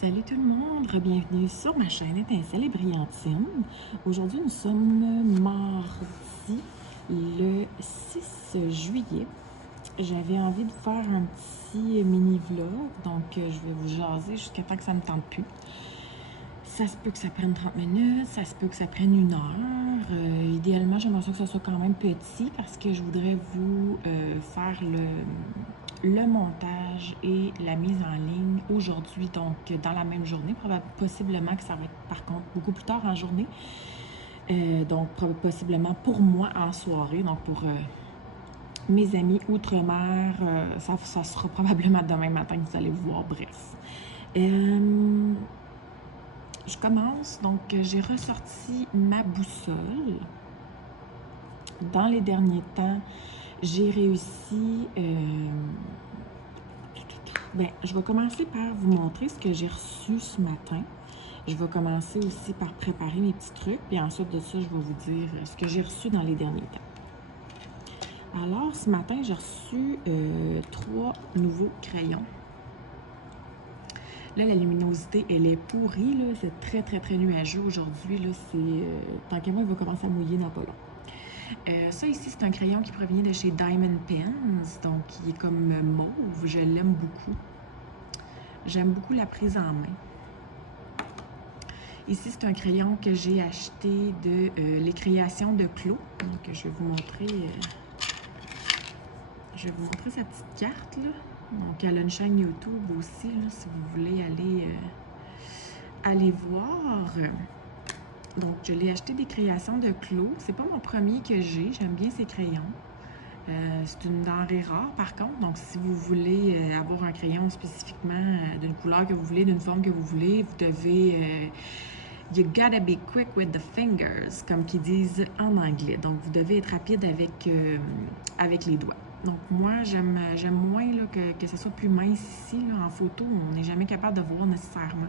Salut tout le monde, bienvenue sur ma chaîne Étincelle et Brillantine. Aujourd'hui, nous sommes mardi le 6 juillet. J'avais envie de faire un petit mini-vlog, donc je vais vous jaser jusqu'à temps que ça ne me tente plus. Ça se peut que ça prenne 30 minutes, ça se peut que ça prenne 1 heure. Idéalement, j'aimerais ça que ça soit quand même petit parce que je voudrais vous faire le montage et la mise en ligne aujourd'hui, donc dans la même journée. Possiblement que ça va être par contre beaucoup plus tard en journée. Donc possiblement pour moi en soirée, donc pour mes amis outre-mer, ça sera probablement demain matin que vous allez voir, bref. Je commence, donc j'ai ressorti ma boussole. Dans les derniers temps, j'ai réussi... je vais commencer par vous montrer ce que j'ai reçu ce matin. Je vais commencer aussi par préparer mes petits trucs, puis ensuite de ça, je vais vous dire ce que j'ai reçu dans les derniers temps. Alors, ce matin, j'ai reçu 3 nouveaux crayons. Là, la luminosité, elle est pourrie, là. C'est très, très, très nuageux aujourd'hui, là. Tant qu'à moi, il va commencer à mouiller dans pas long. Ça ici, c'est un crayon qui provient de chez Diamond Pens, donc il est comme mauve. Je l'aime beaucoup. J'aime beaucoup la prise en main. Ici, c'est un crayon que j'ai acheté de Les Créations de Clos. Donc, je vais vous montrer sa petite carte, là. Donc, elle a une chaîne YouTube aussi, là, si vous voulez aller voir. Donc, je l'ai acheté des Créations de Clos. C'est pas mon premier que j'ai. J'aime bien ces crayons. C'est une denrée rare, par contre. Donc, si vous voulez avoir un crayon spécifiquement d'une couleur que vous voulez, d'une forme que vous voulez, vous devez... You gotta be quick with the fingers, comme qu'ils disent en anglais. Donc, vous devez être rapide avec les doigts. Donc, moi, j'aime moins là, que ce soit plus mince ici. Là, en photo, on n'est jamais capable de voir nécessairement.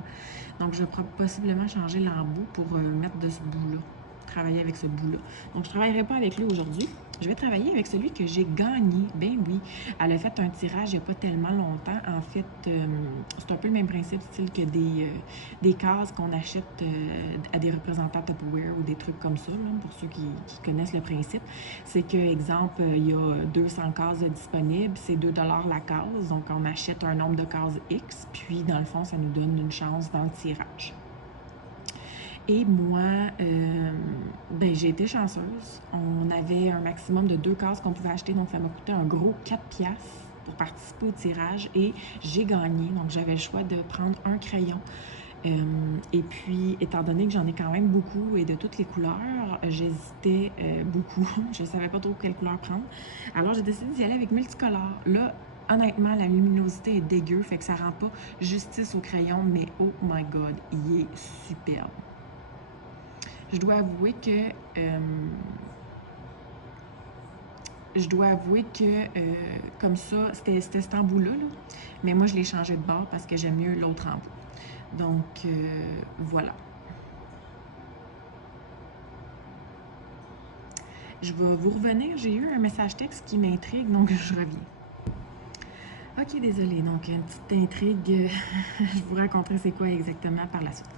Donc, je vais possiblement changer l'embout pour mettre de ce bout-là, travailler avec ce bout-là. Donc, je ne travaillerai pas avec lui aujourd'hui. Je vais travailler avec celui que j'ai gagné. Ben oui, elle a fait un tirage il n'y a pas tellement longtemps. En fait, c'est un peu le même principe, style que des cases qu'on achète à des représentants Tupperware ou des trucs comme ça, là, pour ceux qui connaissent le principe. C'est que, exemple, il y a 200 cases disponibles, c'est 2 $ la case. Donc, on achète un nombre de cases X, puis dans le fond, ça nous donne une chance dans le tirage. Et moi, j'ai été chanceuse. On avait un maximum de 2 cases qu'on pouvait acheter, donc ça m'a coûté un gros 4$ pour participer au tirage et j'ai gagné. Donc, j'avais le choix de prendre un crayon. Et puis, étant donné que j'en ai quand même beaucoup et de toutes les couleurs, j'hésitais beaucoup. Je ne savais pas trop quelle couleur prendre. Alors, j'ai décidé d'y aller avec multicolore. Là, honnêtement, la luminosité est dégueu, fait que ça rend pas justice au crayon, mais oh my God, il est superbe. Je dois avouer que comme ça, c'était cet embout-là, mais moi, je l'ai changé de bord parce que j'aime mieux l'autre embout. Donc, voilà. Je vais vous revenir. J'ai eu un message texte qui m'intrigue, donc je reviens. Ok, désolée. Donc, une petite intrigue. Je vous raconterai c'est quoi exactement par la suite.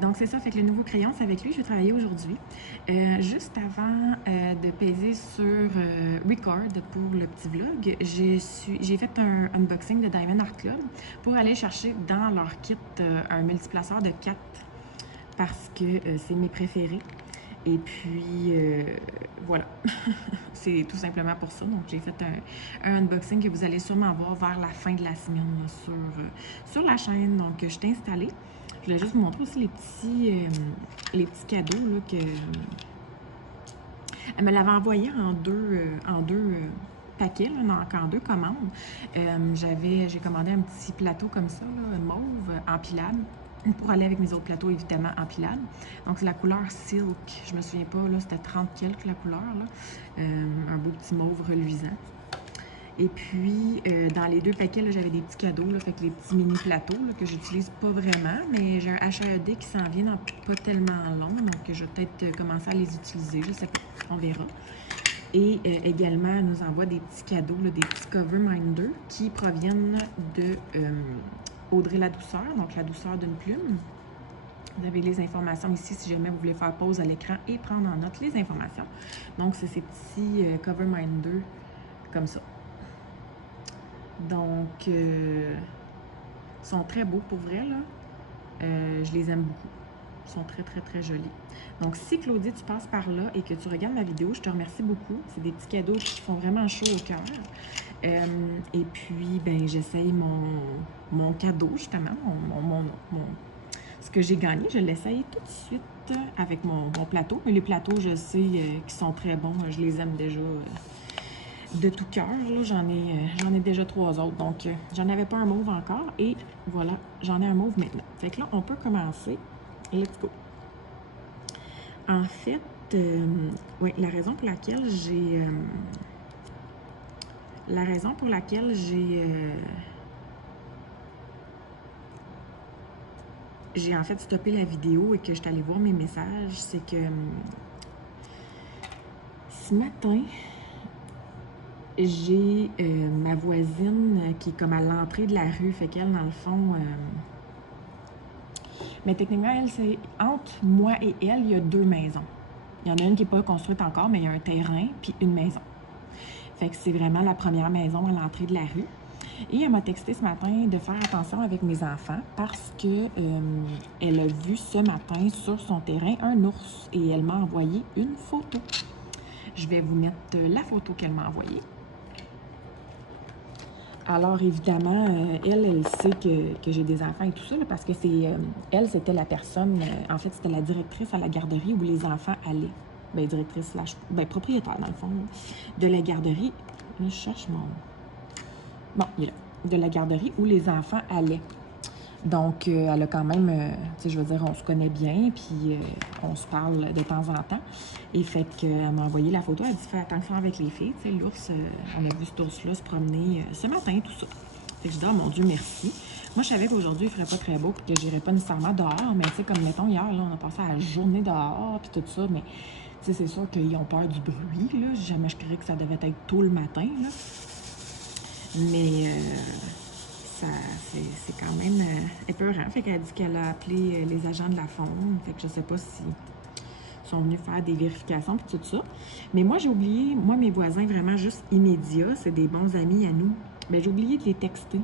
Donc, c'est ça. Fait que le nouveau crayon, c'est avec lui. Je vais travailler aujourd'hui. Juste avant de peser sur Record pour le petit vlog, j'ai fait un unboxing de Diamond Art Club pour aller chercher dans leur kit un multiplaceur de 4 parce que c'est mes préférés. Et puis, voilà, c'est tout simplement pour ça. Donc, j'ai fait un unboxing que vous allez sûrement voir vers la fin de la semaine là, sur la chaîne. Donc, je t'ai installé. Je voulais juste vous montrer aussi les petits cadeaux là, que... Elle me l'avait envoyé en deux paquets, là, donc en 2 commandes. J'ai commandé un petit plateau comme ça, là, mauve, empilable, pour aller avec mes autres plateaux, évidemment, empilables. Donc, c'est la couleur Silk. Je me souviens pas, là, c'était 30 quelques la couleur, là. Un beau petit mauve reluisant. Et puis, dans les 2 paquets, là, j'avais des petits cadeaux, là, fait que les petits mini plateaux, là, que j'utilise pas vraiment, mais j'ai un HAED qui s'en vient dans pas tellement long, donc je vais peut-être commencer à les utiliser, je sais pas, on verra. Et également, elle nous envoie des petits cadeaux, là, des petits cover minders qui proviennent de Audrey La Douceur, donc la douceur d'une plume. Vous avez les informations ici si jamais vous voulez faire pause à l'écran et prendre en note les informations. Donc, c'est ces petits Coverminder comme ça. Donc, ils sont très beaux pour vrai, là. Je les aime beaucoup. Ils sont très, très, très jolis. Donc, si Claudie, tu passes par là et que tu regardes ma vidéo, je te remercie beaucoup. C'est des petits cadeaux qui font vraiment chaud au cœur. Et puis, ben, j'essaye mon cadeau, justement, ce que j'ai gagné. Je l'essaye tout de suite avec mon plateau. Mais les plateaux, je sais qu'ils sont très bons. Je les aime déjà de tout cœur. J'en ai déjà 3 autres. Donc, j'en avais pas un mauve encore. Et voilà, j'en ai un mauve maintenant. Fait que là, on peut commencer. Let's go. En fait, oui, la raison pour laquelle j'ai en fait stoppé la vidéo et que je suis allée voir mes messages, c'est que ce matin, j'ai ma voisine qui est comme à l'entrée de la rue, fait qu'elle, dans le fond, mais techniquement, elle, c'est entre moi et elle, il y a 2 maisons. Il y en a une qui n'est pas construite encore, mais il y a un terrain puis une maison. Fait que c'est vraiment la première maison à l'entrée de la rue. Et elle m'a texté ce matin de faire attention avec mes enfants parce que elle a vu ce matin sur son terrain un ours et elle m'a envoyé une photo. Je vais vous mettre la photo qu'elle m'a envoyée. Alors, évidemment, elle sait que j'ai des enfants et tout ça, là, parce que elle, c'était la personne, en fait, c'était la directrice à la garderie où les enfants allaient. Bien, directrice, propriétaire, dans le fond, de la garderie. Là, je cherche mon... Bon, il est là. De la garderie où les enfants allaient. Donc, elle a quand même, tu sais, je veux dire, on se connaît bien, puis on se parle de temps en temps. Et fait qu'elle m'a envoyé la photo, elle dit « Fais attention avec les filles, tu sais, l'ours, on a vu cet ours-là se promener ce matin, tout ça. » Fait que je dis « Oh mon Dieu, merci. » Moi, je savais qu'aujourd'hui, il ferait pas très beau, puis que j'irais pas nécessairement dehors, mais tu sais, comme mettons, hier, là, on a passé la journée dehors, puis tout ça, mais tu sais, c'est sûr qu'ils ont peur du bruit, là. Jamais je croyais que ça devait être tôt le matin, là. Mais... c'est quand même épeurant. Fait qu'elle dit qu'elle a appelé les agents de la faune. Fait que je sais pas si sont venus faire des vérifications et tout ça. Mais moi, j'ai oublié, moi, mes voisins vraiment juste immédiats, c'est des bons amis à nous. Bien, j'ai oublié de les texter.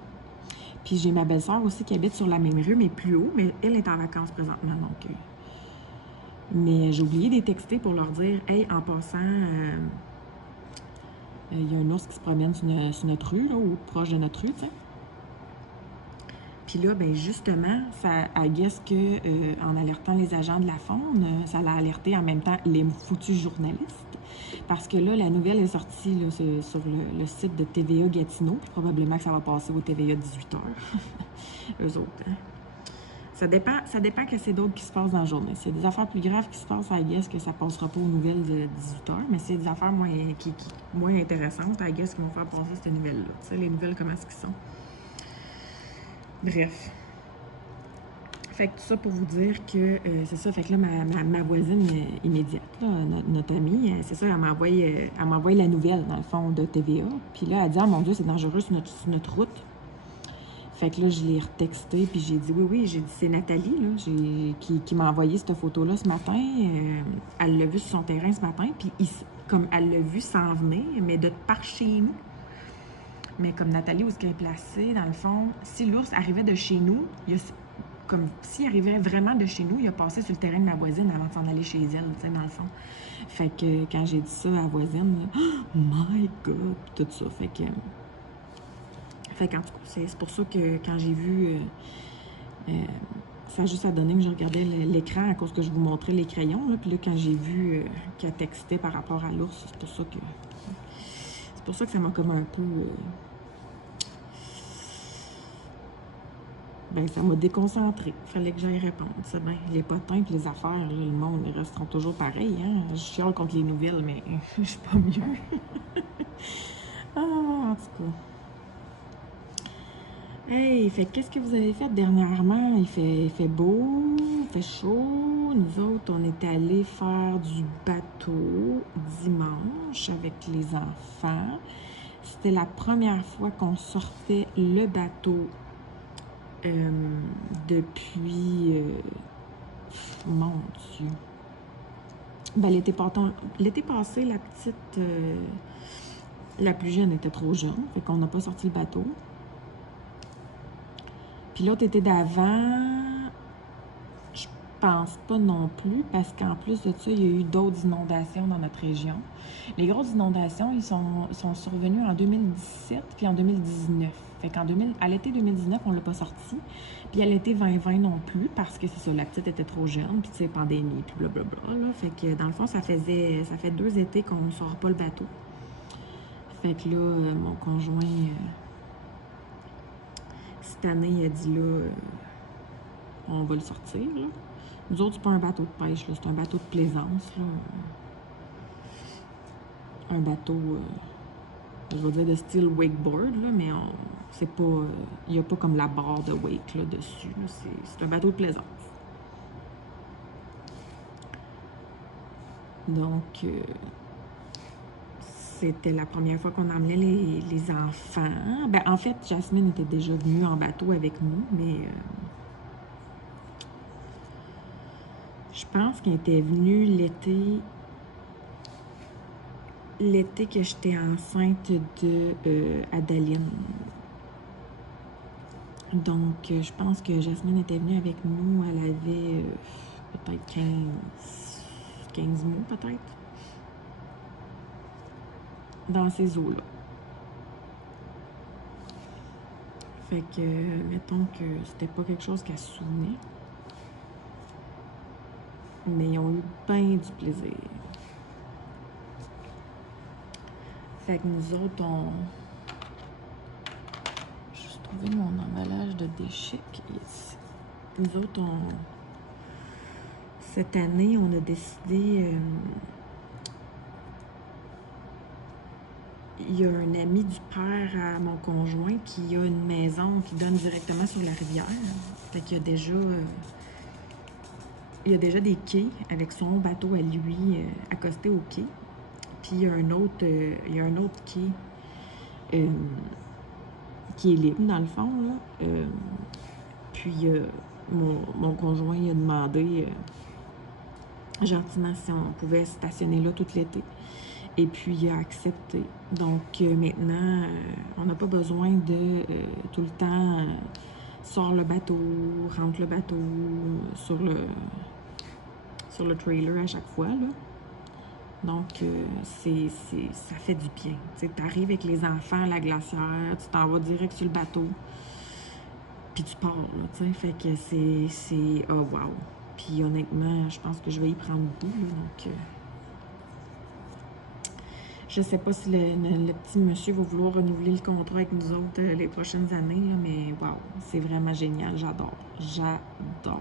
Puis j'ai ma belle-sœur aussi qui habite sur la même rue, mais plus haut, mais elle est en vacances présentement, donc... Mais j'ai oublié de les texter pour leur dire « Hey, en passant, il y a un ours qui se promène sur notre rue, là, ou proche de notre rue, tu sais. » Puis là, bien justement, ça guesse que en alertant les agents de la faune, ça l'a alerté en même temps les foutus journalistes. Parce que là, la nouvelle est sortie là, sur le site de TVA Gatineau. Puis probablement que ça va passer au TVA 18h. Eux autres, hein? Ça dépend que c'est d'autres qui se passent dans la journée. S'il y a des affaires plus graves qui se passent, I guess que ça passera pas aux nouvelles de 18h. Mais s'il y a des affaires moins intéressantes, I guess qu'ils vont faire passer ces nouvelles-là. Tu sais, les nouvelles, comment est-ce qu'ils sont? Bref. Fait que tout ça pour vous dire que c'est ça. Fait que là, ma voisine immédiate, là, notre amie, c'est ça, elle m'a envoyé la nouvelle, dans le fond, de TVA. Puis là, elle dit « Ah, mon Dieu, c'est dangereux sur notre route. » Fait que là, je l'ai retexté, puis j'ai dit « Oui, j'ai dit c'est Nathalie, là, qui m'a envoyé cette photo-là ce matin. Elle l'a vue sur son terrain ce matin, puis comme elle l'a vue s'en venir, mais de par chez nous. Mais comme Nathalie, où est-ce qu'elle est placée, dans le fond, si l'ours arrivait de chez nous, comme s'il arrivait vraiment de chez nous, il a passé sur le terrain de ma voisine avant de s'en aller chez elle, tu sais, dans le fond. Fait que quand j'ai dit ça à la voisine, là, oh my God, tout ça. Fait qu'en tout cas, c'est pour ça que quand j'ai vu, ça a juste à donner que je regardais l'écran à cause que je vous montrais les crayons, là, puis là, quand j'ai vu qu'elle textait par rapport à l'ours, c'est pour ça que ça m'a comme un peu... ben, ça m'a déconcentrée. Il fallait que j'aille répondre. C'est bien, les potins et les affaires, là, le monde, ils resteront toujours pareils. Hein? Je chiale contre les nouvelles, mais je suis pas mieux. Ah, en tout cas. Hey, fait qu'est-ce que vous avez fait dernièrement? Il fait beau, il fait chaud. Nous autres, on est allés faire du bateau dimanche avec les enfants. C'était la première fois qu'on sortait le bateau depuis... mon Dieu. Ben, l'été passé, la petite... la plus jeune était trop jeune, fait qu'on n'a pas sorti le bateau. Puis l'autre été d'avant, je pense pas non plus, parce qu'en plus de ça, il y a eu d'autres inondations dans notre région. Les grosses inondations, ils sont survenus en 2017 puis en 2019. Fait à l'été 2019, on l'a pas sorti. Puis à l'été 2020 non plus, parce que c'est ça, la petite était trop jeune, puis tu sais, pandémie, puis blablabla, là. Fait que dans le fond, ça fait 2 étés qu'on ne sort pas le bateau. Fait que là, mon conjoint, cette année, il a dit là, on va le sortir, là. Nous autres, c'est pas un bateau de pêche, là, c'est un bateau de plaisance, là. Un bateau, je vais dire de style wakeboard, là, mais c'est pas, il n'y a pas comme la barre de wake, là, dessus, là. C'est un bateau de plaisance. Donc, c'était la première fois qu'on emmenait les enfants. Ben, en fait, Jasmine était déjà venue en bateau avec nous, mais je pense qu'elle était venue l'été que j'étais enceinte de Adaline. Donc, je pense que Jasmine était venue avec nous. Elle avait peut-être 15 mois, peut-être, dans ces eaux-là. Fait que, mettons que c'était pas quelque chose qu'elle se souvenait. Mais ils ont eu bien du plaisir. Fait que nous autres, je vais trouver mon emballage de déchets qui est ici. Nous autres, cette année, on a décidé... il y a un ami du père à mon conjoint qui a une maison qui donne directement sur la rivière. Fait qu'il y a déjà des quais avec son bateau à lui accosté au quai. Puis il y a un autre quai qui est libre dans le fond, là. Puis mon conjoint il a demandé gentiment si on pouvait stationner là tout l'été. Et puis, il a accepté. Donc, maintenant, on n'a pas besoin de tout le temps sort le bateau, rentre le bateau sur le trailer à chaque fois, là. Donc, ça fait du bien. Tu sais, t'arrives avec les enfants à la glacière, tu t'en vas direct sur le bateau, puis tu pars, là, tu sais. Fait que c'est oh, wow. Puis, honnêtement, je pense que je vais y prendre goût, là, donc... Je sais pas si le petit monsieur va vouloir renouveler le contrat avec nous autres les prochaines années, là, mais wow, c'est vraiment génial. J'adore. J'adore.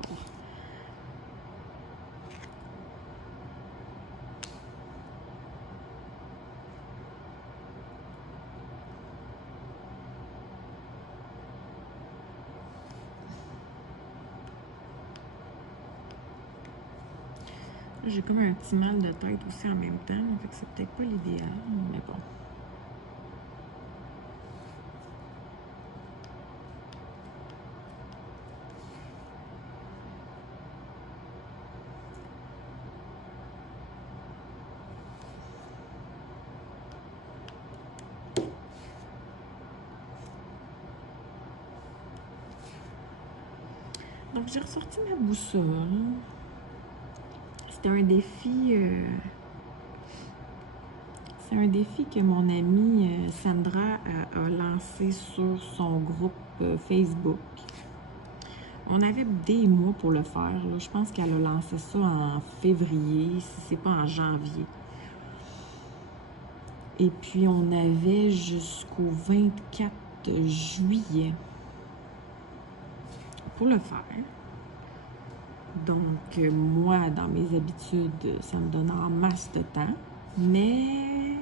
J'ai comme un petit mal de tête aussi en même temps, fait que c'est peut-être pas l'idéal, mais bon. Donc, j'ai ressorti ma boussole. C'était un défi... c'est un défi que mon amie Sandra a lancé sur son groupe Facebook. On avait des mois pour le faire, là. Je pense qu'elle a lancé ça en février, si c'est pas en janvier. Et puis, on avait jusqu'au 24 juillet pour le faire. Donc, moi, dans mes habitudes, ça me donne en masse de temps. Mais,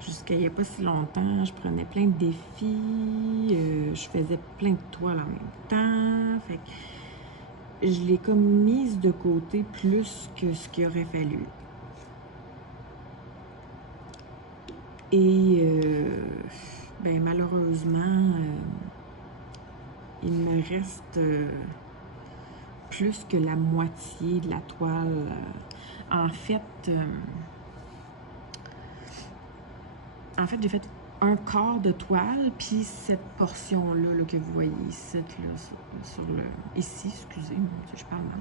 jusqu'à il n'y a pas si longtemps, je prenais plein de défis. Je faisais plein de toiles en même temps. Fait que je l'ai comme mise de côté plus que ce qu'il aurait fallu. Et, ben malheureusement, il me reste plus que la moitié de la toile. En fait, j'ai fait un quart de toile, puis cette portion-là que vous voyez ici, ici, excusez-moi, je parle mal,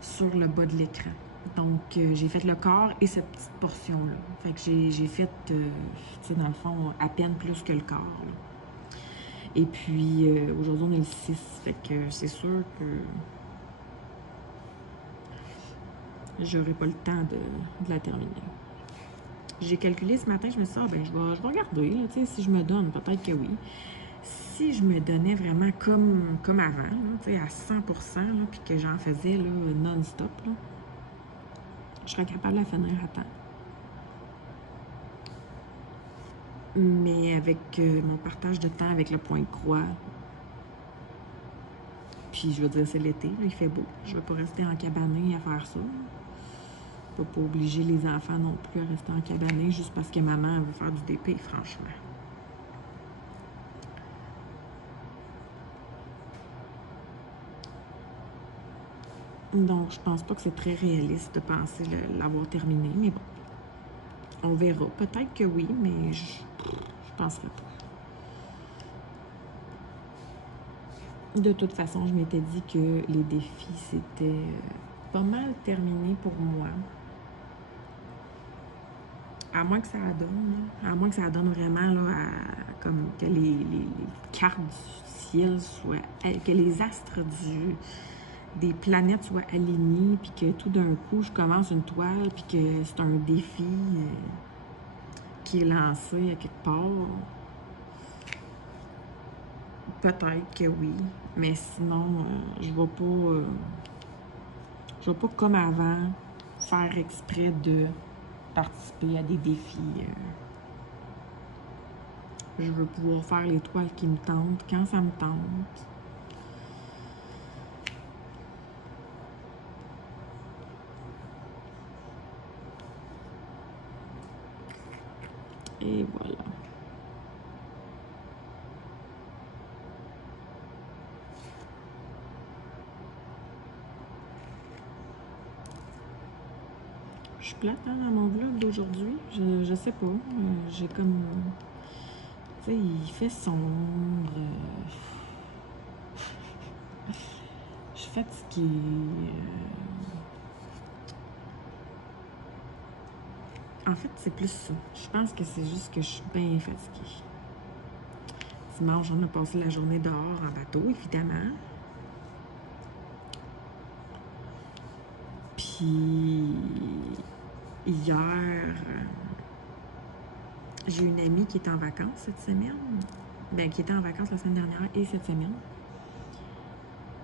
sur le bas de l'écran. Donc, j'ai fait le quart et cette petite portion-là. Fait que j'ai fait, tu sais, dans le fond, à peine plus que le quart, là. Et puis, aujourd'hui, on est le 6, fait que c'est sûr que j'aurai pas le temps de la terminer. J'ai calculé ce matin, je me suis dit, ben, je vais regarder, là, si je me donne, peut-être que oui. Si je me donnais vraiment comme avant, là, à 100%, là, puis que j'en faisais non-stop, je serais capable de la finir à temps. Mais avec mon partage de temps avec le point de croix, puis je veux dire, c'est l'été, là, il fait beau. Je ne veux pas rester en cabané à faire ça. Je ne peux pas obliger les enfants non plus à rester en cabané juste parce que maman veut faire du DP, franchement. Donc, je pense pas que c'est très réaliste de penser l'avoir terminé, mais bon, on verra. Peut-être que oui, mais je penserais pas. De toute façon, je m'étais dit que les défis, c'était pas mal terminé pour moi. À moins que ça donne vraiment, là, comme que les cartes du ciel soient, que les astres des planètes soient alignés, puis que tout d'un coup, je commence une toile, puis que c'est un défi qui est lancé à quelque part. Peut-être que oui, mais sinon, je vais pas comme avant faire exprès de participer à des défis. Je veux pouvoir faire les toiles qui me tentent quand ça me tente. Et voilà. Je suis plate dans mon vlog d'aujourd'hui. Je sais pas. J'ai comme... Tu sais, il fait sombre. Je suis fatiguée. En fait, c'est plus ça. Je pense que c'est juste que je suis bien fatiguée. Dimanche, on a passé la journée dehors en bateau, évidemment. Puis, hier, j'ai une amie qui est en vacances cette semaine. Ben, qui était en vacances la semaine dernière et cette semaine.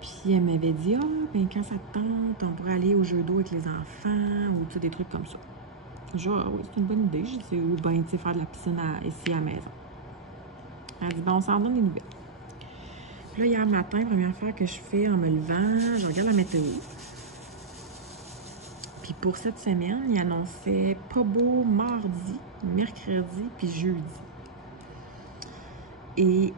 Puis, elle m'avait dit, ben, quand ça te tente, on pourrait aller au jeu d'eau avec les enfants ou, tu sais, des trucs comme ça. Genre, oui, c'est une bonne idée. Je sais, ou bien, tu sais, faire de la piscine ici à la maison. Elle dit, ben, on s'en donne des nouvelles. Puis là, hier matin, première fois que je fais en me levant, je regarde la météo. Puis pour cette semaine, il annonçait pas beau mardi, mercredi, puis jeudi. Et,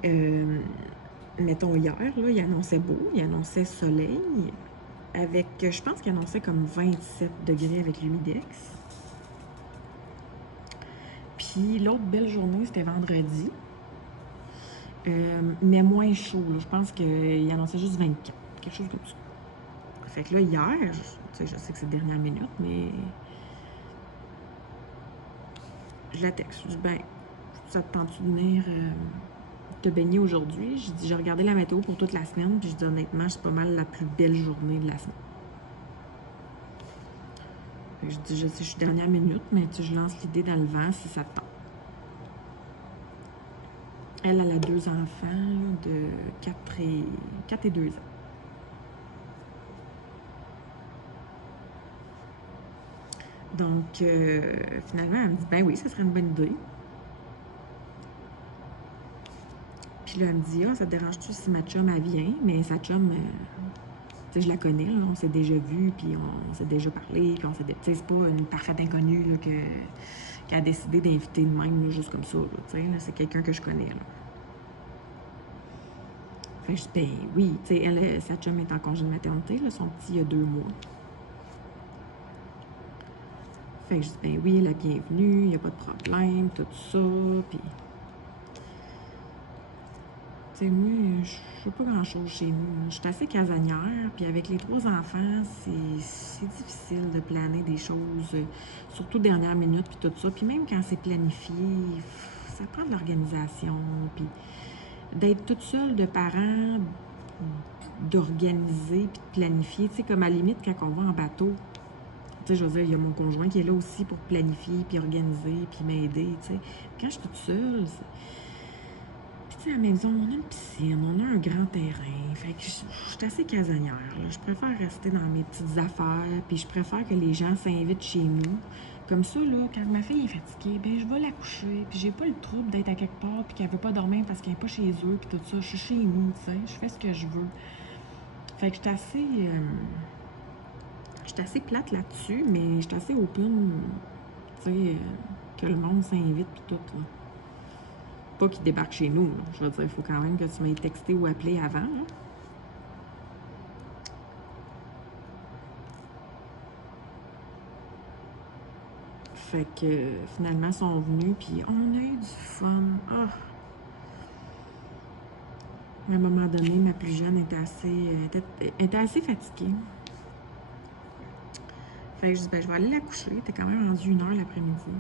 mettons, hier, là, il annonçait beau, il annonçait soleil, avec, je pense qu'il annonçait comme 27 degrés avec l'humidex. Puis l'autre belle journée, c'était vendredi, mais moins chaud, là. Je pense qu'il annonçait juste 24, quelque chose comme ça. Fait que là, hier, je sais que c'est dernière minute, mais je la texte. Je dis, ben, ça te tente-tu de venir te baigner aujourd'hui? Je dis, j'ai regardé la météo pour toute la semaine, puis je dis, honnêtement, c'est pas mal la plus belle journée de la semaine. Fait que je dis, je sais, je suis dernière minute, mais tu sais, je lance l'idée dans le vent si ça te tente. Elle a 2 enfants de 4 et 2 ans. Donc, finalement, elle me dit, ben oui, ça serait une bonne idée. Puis là, elle me dit, ça te dérange-tu si ma chum, elle vient? Mais sa chum, tu sais, je la connais, là, on s'est déjà vu, puis on s'est déjà parlé, puis tu sais, c'est pas une parfaite inconnue, là, qui a décidé d'inviter de même, là, juste comme ça, tu sais, c'est quelqu'un que je connais, là. Fait que je dis, ben oui, tu sais, elle, sa chum est en congé de maternité, là, son petit, il y a 2 mois. Fait que je dis, ben oui, la bienvenue, il n'y a pas de problème, tout ça, puis... Tu sais, moi, je fais pas grand-chose chez nous. Je suis assez casanière, puis avec les 3 enfants, c'est difficile de planer des choses, surtout dernière minute, puis tout ça. Puis même quand c'est planifié, ça prend de l'organisation, puis d'être toute seule de parents, d'organiser, puis de planifier. Tu sais, comme à la limite, quand on va en bateau, tu sais, je veux dire, il y a mon conjoint qui est là aussi pour planifier, puis organiser, puis m'aider, tu sais. Quand je suis toute seule, puis tu sais, à la maison, on a une piscine, on a un grand terrain, fait que je suis assez casanière, là. Je préfère rester dans mes petites affaires, puis je préfère que les gens s'invitent chez nous. Comme ça, là, quand ma fille est fatiguée, ben je vais la coucher, puis j'ai pas le trouble d'être à quelque part, puis qu'elle veut pas dormir parce qu'elle est pas chez eux, puis tout ça. Je suis chez nous, tu sais, je fais ce que je veux. Fait que je suis assez plate là-dessus, mais je suis assez open, tu sais, que le monde s'invite puis tout, là. Pas qu'ils débarquent chez nous, là. Je veux dire, il faut quand même que tu m'aies texté ou appelé avant, là. Fait que finalement, ils sont venus, puis on a eu du fun. Ah! À un moment donné, ma plus jeune était assez fatiguée. Fait que je dis, ben, je vais aller la coucher. Elle était quand même rendue 1h l'après-midi.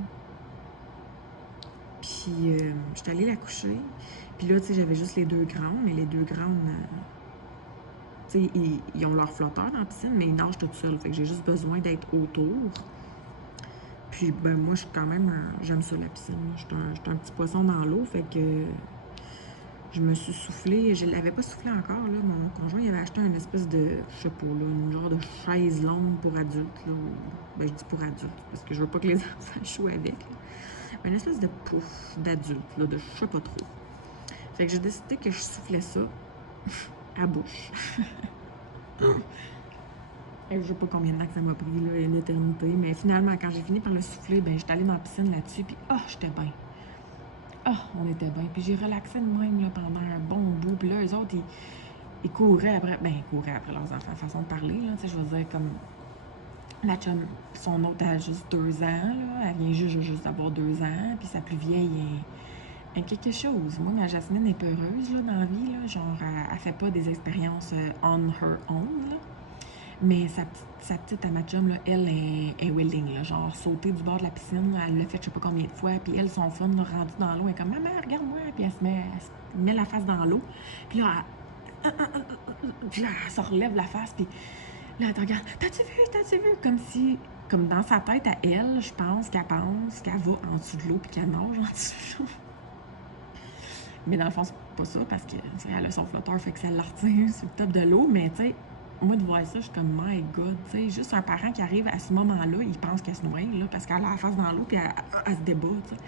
Puis, je suis allée la coucher. Puis là, tu sais, j'avais juste les 2 grandes, mais les 2 grandes, tu sais, ils ont leur flotteur dans la piscine, mais ils nagent toutes seules. Fait que j'ai juste besoin d'être autour. Puis, ben, moi, je suis quand même, j'aime ça, la piscine. Je suis un petit poisson dans l'eau, fait que je me suis soufflée. Je l'avais pas soufflé encore, là. Mon conjoint, il avait acheté une espèce de, je sais pas, là, une genre de chaise longue pour adultes, là. Ben, je dis pour adultes, parce que je veux pas que les enfants jouent avec, là. Une espèce de pouf d'adulte, là, de je sais pas trop. Fait que j'ai décidé que je soufflais ça à bouche. Je sais pas combien de temps que ça m'a pris, là, une éternité, mais finalement, quand j'ai fini par le souffler, ben, j'étais allée dans la piscine là-dessus, puis j'étais bien. On était bien. Puis j'ai relaxé de même, là, pendant un bon bout. Puis là, eux autres, ils couraient après, ben, ils couraient après leurs enfants, façon de parler, là, tu sais, je veux dire, comme la chum, son autre a juste 2 ans, là, elle vient juste d'avoir 2 ans, puis sa plus vieille est quelque chose. Moi, ma Jasmine est peureuse, là, dans la vie, là, genre, elle fait pas des expériences on her own, là. Mais sa petite à ma chum, là, elle est willing, là, genre sauter du bord de la piscine, elle l'a fait je sais pas combien de fois, puis elle, son fun, là, rendue dans l'eau, elle est comme « Maman, regarde-moi », puis elle se met la face dans l'eau, puis là, elle se relève la face, puis là, elle te regarde « T'as-tu vu? » Comme dans sa tête à elle, je pense qu'elle va en dessous de l'eau, puis qu'elle nage en dessous de l'eau. Mais dans le fond, c'est pas ça, parce qu'elle a son flotteur, fait que ça la retient sur le top de l'eau, mais tu sais, moi, de voir ça, je suis comme, my God, tu sais, juste un parent qui arrive à ce moment-là, il pense qu'elle se noie, là, parce qu'elle a la face dans l'eau, puis elle se débat, tu sais.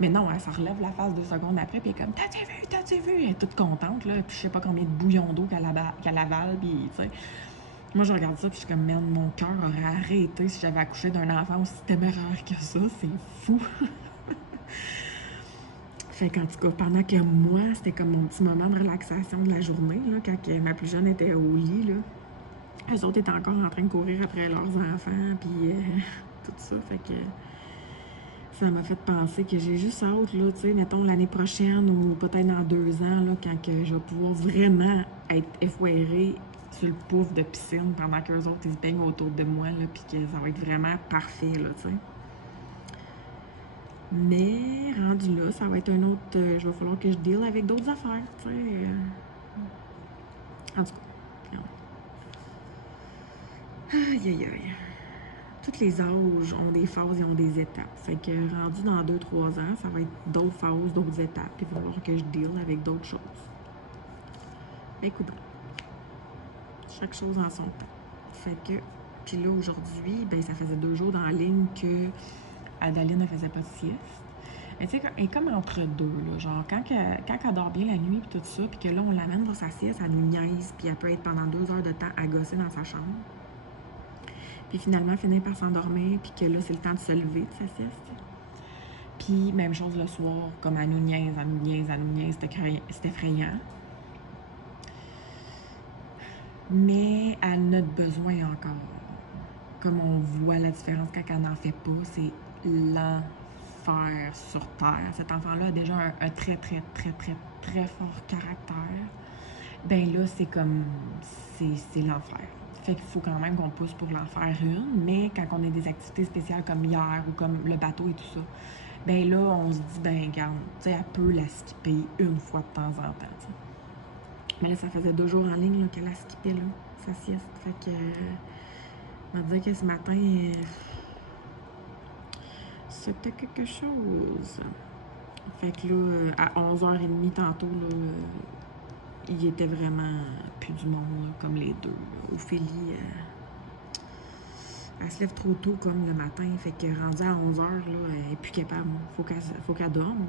Mais non, elle s'en relève la face 2 secondes après, puis elle est comme, t'as-tu vu? Elle est toute contente, là, puis je sais pas combien de bouillons d'eau qu'elle avale, puis, tu sais. Moi, je regarde ça, puis je suis comme, merde, mon cœur aurait arrêté si j'avais accouché d'un enfant aussi téméraire que ça, c'est fou. Fait qu'en tout cas, pendant que moi, c'était comme mon petit moment de relaxation de la journée, là, quand ma plus jeune était au lit, là. Eux autres étaient encore en train de courir après leurs enfants, puis tout ça. Fait que ça m'a fait penser que j'ai juste hâte, là, tu sais, mettons l'année prochaine ou peut-être dans 2 ans, là, quand que je vais pouvoir vraiment être effoirée sur le pouf de piscine pendant qu'eux autres, ils se baignent autour de moi, là, puis que ça va être vraiment parfait, là, tu sais. Mais rendu là, ça va être un autre... je vais falloir que je deal avec d'autres affaires, tu sais. En tout cas, aïe, aïe, aïe. Tous les âges ont des phases et ont des étapes. Fait que rendu dans 2-3 ans, ça va être d'autres phases, d'autres étapes. Puis il va falloir que je deal avec d'autres choses. Écoute, chaque chose en son temps. Fait que, puis là, aujourd'hui, ben ça faisait 2 jours dans la ligne que Adaline ne faisait pas de sieste. Mais tu sais, elle est comme entre deux, là. Genre, quand elle dort bien la nuit, puis tout ça, puis que là, on l'amène pour sa sieste, elle nous niaise, puis elle peut être pendant 2 heures de temps à gosser dans sa chambre. Puis finalement, finir par s'endormir, puis que là, c'est le temps de se lever de sa sieste. Puis, même chose le soir, comme elle nous niaise, c'est effrayant. mais à notre besoin encore. Comme on voit la différence quand elle n'en fait pas, c'est l'enfer sur Terre. Cet enfant-là a déjà un très, très, très, très, très fort caractère. Ben là, c'est comme, c'est l'enfer. Fait qu'il faut quand même qu'on pousse pour l'en faire une, mais quand on a des activités spéciales comme hier ou comme le bateau et tout ça, ben là, on se dit, ben regarde, tu sais, elle peut la skipper une fois de temps en temps, t'sais. Mais là, ça faisait 2 jours en ligne qu'elle a skippé, là, sa sieste. Fait que, on va dire que ce matin, c'était quelque chose. Fait que là, à 11h30 tantôt, là, il était vraiment plus du monde, là, comme les deux. Ophélie, elle se lève trop tôt comme le matin. Fait que rendue à 11h, là, elle est plus capable. Faut qu'elle dorme.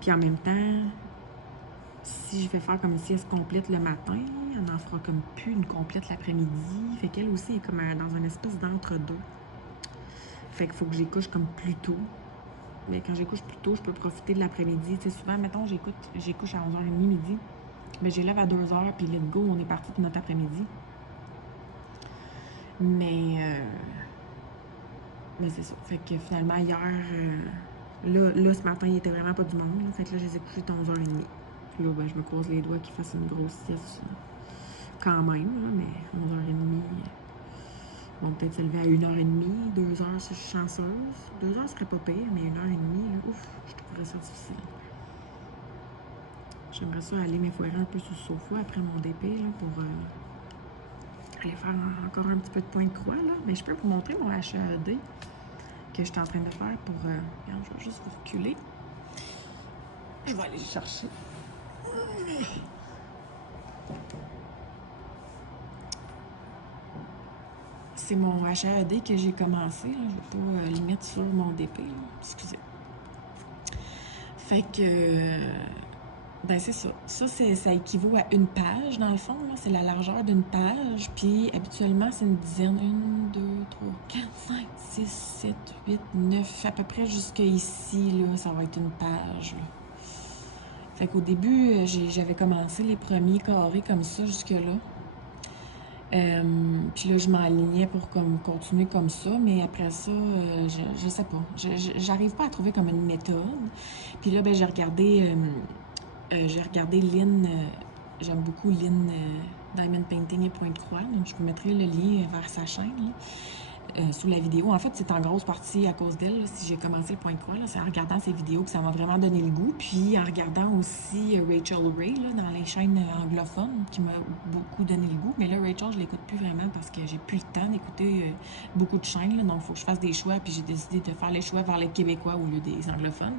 Puis en même temps, si je vais faire comme une sieste complète le matin, elle n'en fera comme plus une complète l'après-midi. Fait qu'elle aussi est comme dans une espèce d'entre-deux. Fait qu'il faut que j'y couche comme plus tôt. Mais quand j'y couche plus tôt, je peux profiter de l'après-midi. Tu sais, souvent, mettons, j'y couche à 11h30 midi. Mais j'ai lève à 2h, puis let's go, on est parti pour notre après-midi. Mais c'est ça. Fait que finalement, hier, là, ce matin, il était vraiment pas du monde. Là. Fait que là, je les ai couchés à 11h30. Puis là, ben, je me croise les doigts qu'ils fassent une grosse sieste quand même, là, mais 11h30. Ils vont peut-être se lever à 1h30, 2h si je suis chanceuse. 2h serait pas pire, mais 1h30, là, ouf, je trouverais ça difficile. J'aimerais ça aller m'effoirer un peu sur le sofa après mon DP, là, pour aller faire encore un petit peu de point de croix, là. Mais je peux vous montrer mon HEAD que je suis en train de faire pour... regarde, je vais juste vous reculer. Je vais aller le chercher. C'est mon HEAD que j'ai commencé, là. Je vais pas le mettre sur mon DP, là. Excusez. Fait que... ben c'est ça. Ça équivaut à une page, dans le fond. C'est la largeur d'une page. Puis habituellement, c'est une dizaine. 1, 2, 3, 4, 5, 6, 7, 8, 9. À peu près jusqu'à ici, là, ça va être une page. Là. Fait qu'au début, j'avais commencé les premiers carrés comme ça jusque-là. Puis là, je m'alignais pour continuer comme ça. Mais après ça, je sais pas. J'arrive pas à trouver comme une méthode. Puis là, ben j'ai regardé Lynn, j'aime beaucoup Lynn Diamond Painting et Point de Croix, donc je vous mettrai le lien vers sa chaîne sous la vidéo. En fait, c'est en grosse partie à cause d'elle, si j'ai commencé le Point de Croix, c'est en regardant ses vidéos que ça m'a vraiment donné le goût, puis en regardant aussi Rachel Ray là, dans les chaînes anglophones, qui m'a beaucoup donné le goût, mais là, Rachel, je l'écoute plus vraiment parce que j'ai plus le temps d'écouter beaucoup de chaînes, là, donc il faut que je fasse des choix, puis j'ai décidé de faire les choix vers les Québécois au lieu des anglophones.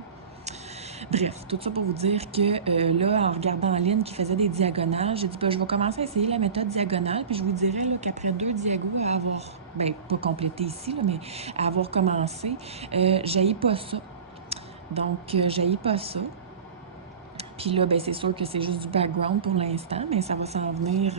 Bref, tout ça pour vous dire que là, en regardant Lynn qui faisait des diagonales, j'ai dit, ben, je vais commencer à essayer la méthode diagonale, puis je vous dirais qu'après 2 diagos à avoir, ben, pas complété ici, là, mais à avoir commencé, j'haïs pas ça. Donc, j'haïs pas ça. Puis là, ben, c'est sûr que c'est juste du background pour l'instant, mais ça va s'en venir...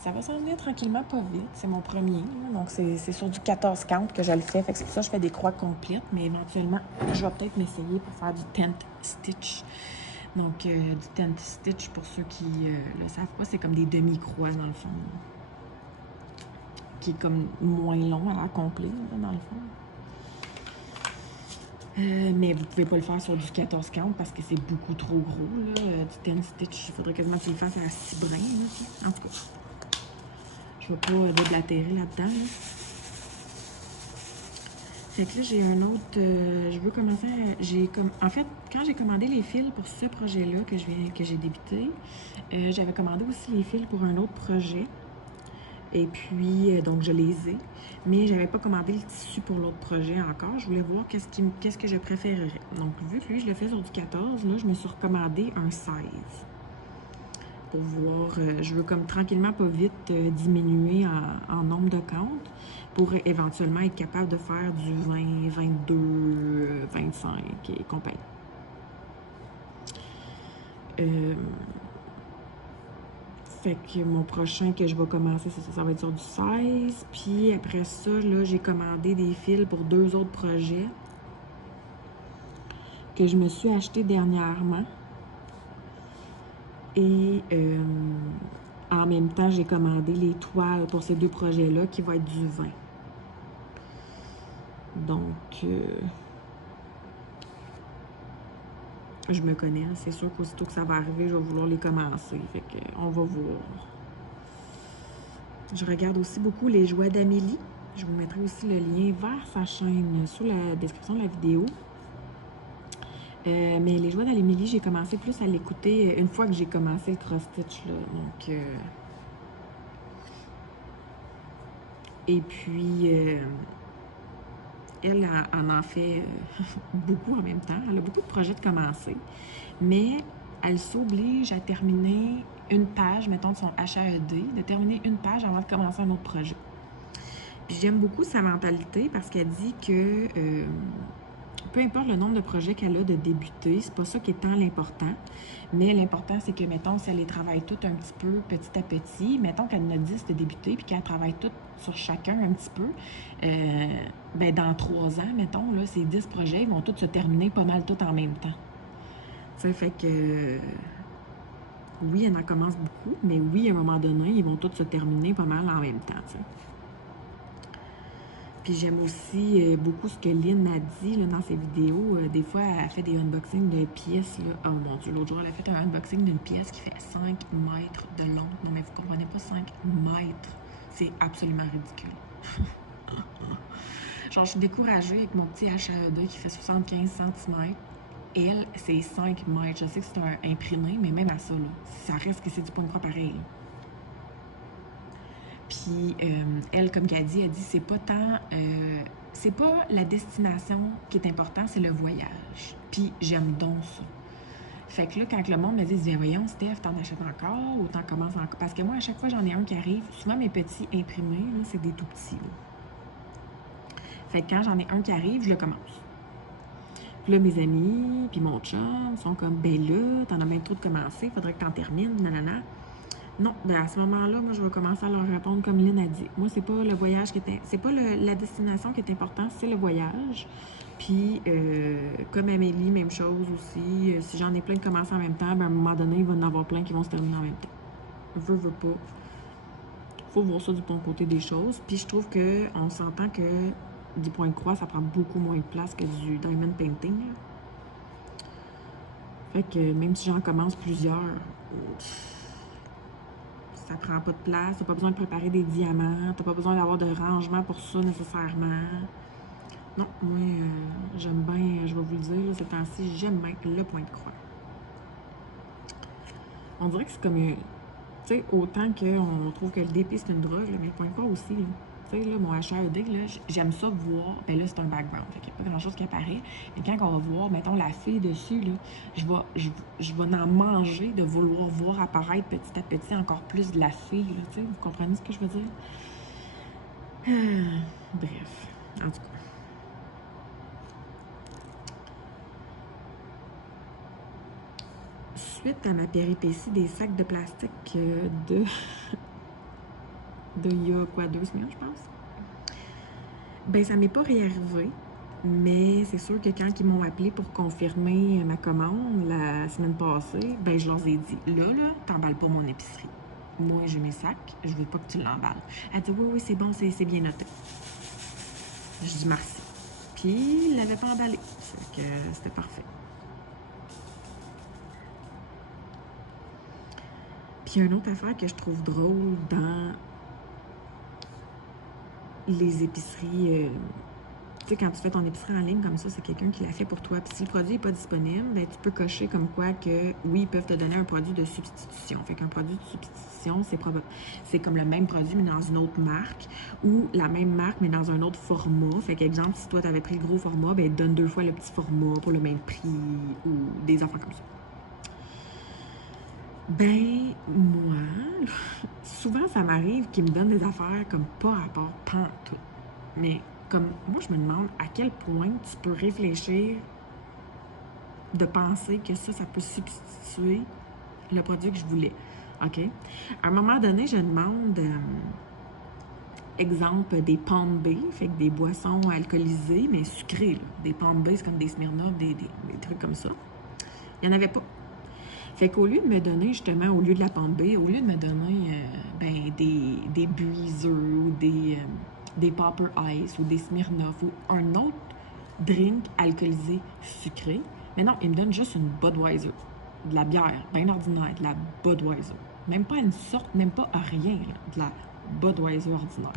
ça va s'en venir tranquillement, pas vite. C'est mon premier. Là. Donc, c'est sur du 14 count que je le fais. Fait que c'est pour ça que je fais des croix complètes. Mais éventuellement, je vais peut-être m'essayer pour faire du tent stitch. Donc, du tent stitch, pour ceux qui le savent pas, c'est comme des demi-croix, dans le fond. Qui est comme moins long à accomplir, là, dans le fond. Mais vous pouvez pas le faire sur du 14 count parce que c'est beaucoup trop gros, là. Du tent stitch, il faudrait quasiment que tu le fasses à 6 brins, là. En tout cas. Je vais pas déblatérer là-dedans. Là. Fait que là, j'ai un autre... je veux commencer à... En fait, quand j'ai commandé les fils pour ce projet-là que j'ai débuté, j'avais commandé aussi les fils pour un autre projet. Et puis, donc, je les ai. Mais j'avais pas commandé le tissu pour l'autre projet encore. Je voulais voir qu'est-ce que je préférerais. Donc, vu que lui, je le fais sur du 14, là, je me suis recommandé un 16. Pour voir, je veux comme tranquillement, pas vite, diminuer en nombre de comptes pour éventuellement être capable de faire du 20, 22, 25 et compagnie. Fait que mon prochain que je vais commencer, ça va être sur du 16. Puis après ça, là, j'ai commandé des fils pour 2 autres projets que je me suis acheté dernièrement. Et en même temps, j'ai commandé les toiles pour ces 2 projets-là qui vont être du vin. Donc, je me connais. C'est sûr qu'aussitôt que ça va arriver, je vais vouloir les commencer. Fait que, on va voir. Je regarde aussi beaucoup les jouets d'Amélie. Je vous mettrai aussi le lien vers sa chaîne sous la description de la vidéo. Mais les jouets d'Amélie, j'ai commencé plus à l'écouter une fois que j'ai commencé le cross-stitch, là. Donc, et puis, elle en fait beaucoup en même temps. Elle a beaucoup de projets de commencer. Mais elle s'oblige à terminer une page, mettons de son HAED, de terminer une page avant de commencer un autre projet. Puis j'aime beaucoup sa mentalité parce qu'elle dit que peu importe le nombre de projets qu'elle a de débuter, c'est pas ça qui est tant l'important. Mais l'important, c'est que, mettons, si elle les travaille toutes un petit peu, petit à petit, mettons qu'elle en a 10 de débuter, puis qu'elle travaille toutes sur chacun un petit peu, ben dans 3 ans, mettons, là, ces 10 projets, ils vont tous se terminer pas mal tous en même temps. Ça fait que, oui, elle en commence beaucoup, mais oui, à un moment donné, ils vont tous se terminer pas mal en même temps, t'sais. Puis j'aime aussi beaucoup ce que Lynn a dit là, dans ses vidéos. Des fois, elle fait des unboxings de pièces. Là. Oh mon Dieu, l'autre jour, elle a fait un unboxing d'une pièce qui fait 5 mètres de long. Non, mais vous comprenez pas, 5 mètres. C'est absolument ridicule. Genre, je suis découragée avec mon petit HAED qui fait 75 cm. Elle, c'est 5 mètres. Je sais que c'est un imprimé, mais même à ça, là, ça reste que c'est du point de croix pareil. Là. Puis, elle, comme qu'elle dit, c'est pas tant... c'est pas la destination qui est important, c'est le voyage. Puis, j'aime donc ça. Fait que là, quand le monde me dit, voyons, Steph, t'en achètes encore ou t'en commences encore? Parce que moi, à chaque fois, j'en ai un qui arrive. Souvent, mes petits imprimés, c'est des tout petits. Là. Fait que quand j'en ai un qui arrive, je le commence. Puis là, mes amis, puis mon chum sont comme, ben là, t'en as même trop de commencer, faudrait que t'en termines, nanana. Non, ben à ce moment-là, moi, je vais commencer à leur répondre comme Lynn a dit. Moi, c'est pas le voyage qui est... C'est pas la destination qui est importante, c'est le voyage. Puis, comme Amélie, même chose aussi. Si j'en ai plein de commencer en même temps, ben à un moment donné, il va y en avoir plein qui vont se terminer en même temps. Veux pas. Faut voir ça du bon côté des choses. Puis, je trouve qu'on s'entend que du point de croix, ça prend beaucoup moins de place que du diamond painting. Là. Fait que même si j'en commence plusieurs... ça prend pas de place, t'as pas besoin de préparer des diamants, t'as pas besoin d'avoir de rangement pour ça nécessairement. Non, moi, j'aime bien, je vais vous le dire, ces temps-ci, j'aime bien le point de croix. On dirait que c'est comme, tu sais, autant qu'on trouve que le DP c'est une drogue, mais le point de croix aussi, là. Tu sais, là, mon HAED, là, j'aime ça voir, ben là, c'est un background, fait qu'il n'y a pas grand-chose qui apparaît, mais quand on va voir, mettons, la fille dessus, là, je vais en manger de vouloir voir apparaître petit à petit encore plus de la fille, là, tu sais, vous comprenez ce que je veux dire? Bref, en tout cas. Suite à ma péripétie des sacs de plastique de il y a quoi, 2 semaines, je pense. Ben, ça m'est pas réarrivé, mais c'est sûr que quand ils m'ont appelé pour confirmer ma commande la semaine passée, ben, je leur ai dit, là, t'emballes pas mon épicerie. Moi, j'ai mes sacs, je veux pas que tu l'emballes. Elle dit, oui, c'est bon, c'est bien noté. Je dis merci. Puis, il l'avait pas emballé. Fait que c'était parfait. Puis, une autre affaire que je trouve drôle dans les épiceries, tu sais, quand tu fais ton épicerie en ligne comme ça, c'est quelqu'un qui l'a fait pour toi. Puis si le produit n'est pas disponible, ben, tu peux cocher comme quoi que, oui, ils peuvent te donner un produit de substitution. Fait qu'un produit de substitution, c'est comme le même produit, mais dans une autre marque, ou la même marque, mais dans un autre format. Fait qu'exemple, si toi, tu avais pris le gros format, ben, ils te donnent 2 fois le petit format pour le même prix, ou des affaires comme ça. Ben, moi, souvent, ça m'arrive qu'ils me donnent des affaires comme pas rapport, pantoute. Mais comme, moi, je me demande à quel point tu peux réfléchir de penser que ça peut substituer le produit que je voulais. OK? À un moment donné, je demande, exemple, des Pompé, fait que des boissons alcoolisées, mais sucrées, là. Des Pompé, c'est comme des Smirnoff, des trucs comme ça. Il n'y en avait pas. Fait qu'au lieu de me donner, justement, au lieu de la Pompé, au lieu de me donner ben, des Breezer ou des Popper Ice ou des Smirnoff ou un autre drink alcoolisé sucré. Mais non, il me donne juste une Budweiser. De la bière, bien ordinaire, de la Budweiser. Même pas une sorte, même pas rien, là, de la Budweiser ordinaire.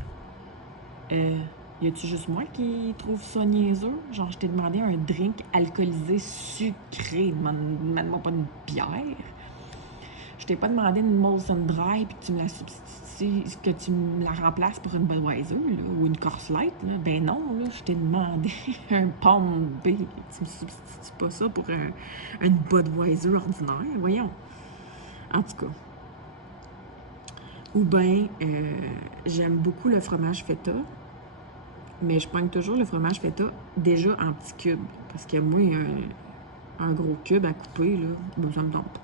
Y a-tu juste moi qui trouve ça niaiseux? Genre, je t'ai demandé un drink alcoolisé sucré. Demande-moi pas une bière. Je t'ai pas demandé une Molson Dry puis que tu me la substitues, que tu me la remplaces pour une Budweiser, là, ou une Coors Light, là. Ben non, là, je t'ai demandé un Pound B. Tu me substitues pas ça pour une Budweiser ordinaire. Voyons. En tout cas. Ou bien, j'aime beaucoup le fromage feta, mais je pogne toujours le fromage feta déjà en petits cubes. Parce que moi, un gros cube à couper, là, ben, ça me tente pas.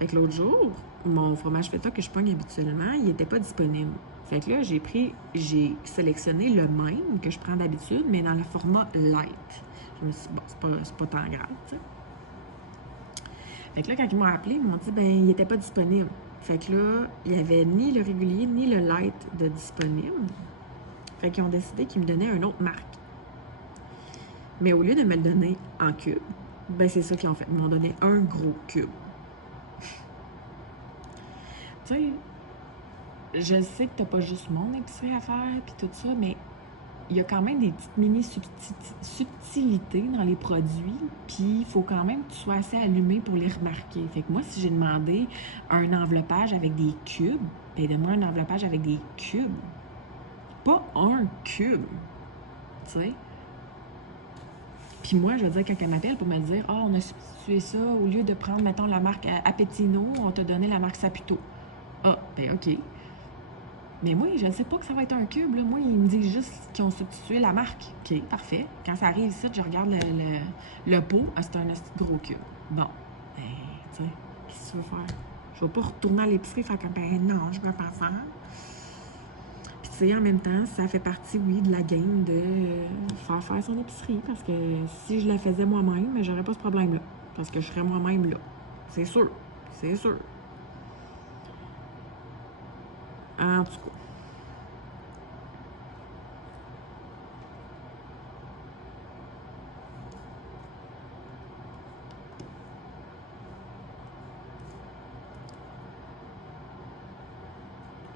Fait que l'autre jour, mon fromage feta que je pogne habituellement, il n'était pas disponible. Fait que là, j'ai sélectionné le même que je prends d'habitude, mais dans le format light. Je me suis dit, bon, c'est pas tant grave, tu sais. Fait que là, quand ils m'ont appelé, ils m'ont dit, ben, il n'était pas disponible. Fait que là, il n'y avait ni le régulier, ni le light de disponible. Fait qu'ils ont décidé qu'ils me donnaient une autre marque. Mais au lieu de me le donner en cube, ben, c'est ça qu'ils ont fait. Ils m'ont donné un gros cube. Tu sais, je sais que t'as pas juste mon épicerie à faire puis tout ça, mais il y a quand même des petites subtilités dans les produits, puis il faut quand même que tu sois assez allumé pour les remarquer. Fait que moi, si j'ai demandé un enveloppage avec des cubes, ben donne-moi un enveloppage avec des cubes. Pas un cube, tu sais. Puis moi, je veux dire, quand elle m'appelle pour me dire « Ah, on a substitué ça, au lieu de prendre, mettons, la marque Apetino, on t'a donné la marque Saputo. » Ah, ben OK. Mais moi, je ne sais pas que ça va être un cube. Là. Moi, ils me disent juste qu'ils ont substitué la marque. OK, parfait. Quand ça arrive ici, je regarde le pot. Ah, c'est un gros cube. Bon. Ben, tu sais, qu'est-ce que tu veux faire? Je vais pas retourner à l'épicerie et faire comme, ben non, je veux pas faire. Puis tu sais, en même temps, ça fait partie, oui, de la game de faire son épicerie. Parce que si je la faisais moi-même, j'aurais pas ce problème-là. Parce que je serais moi-même là. C'est sûr. C'est sûr. En tout cas.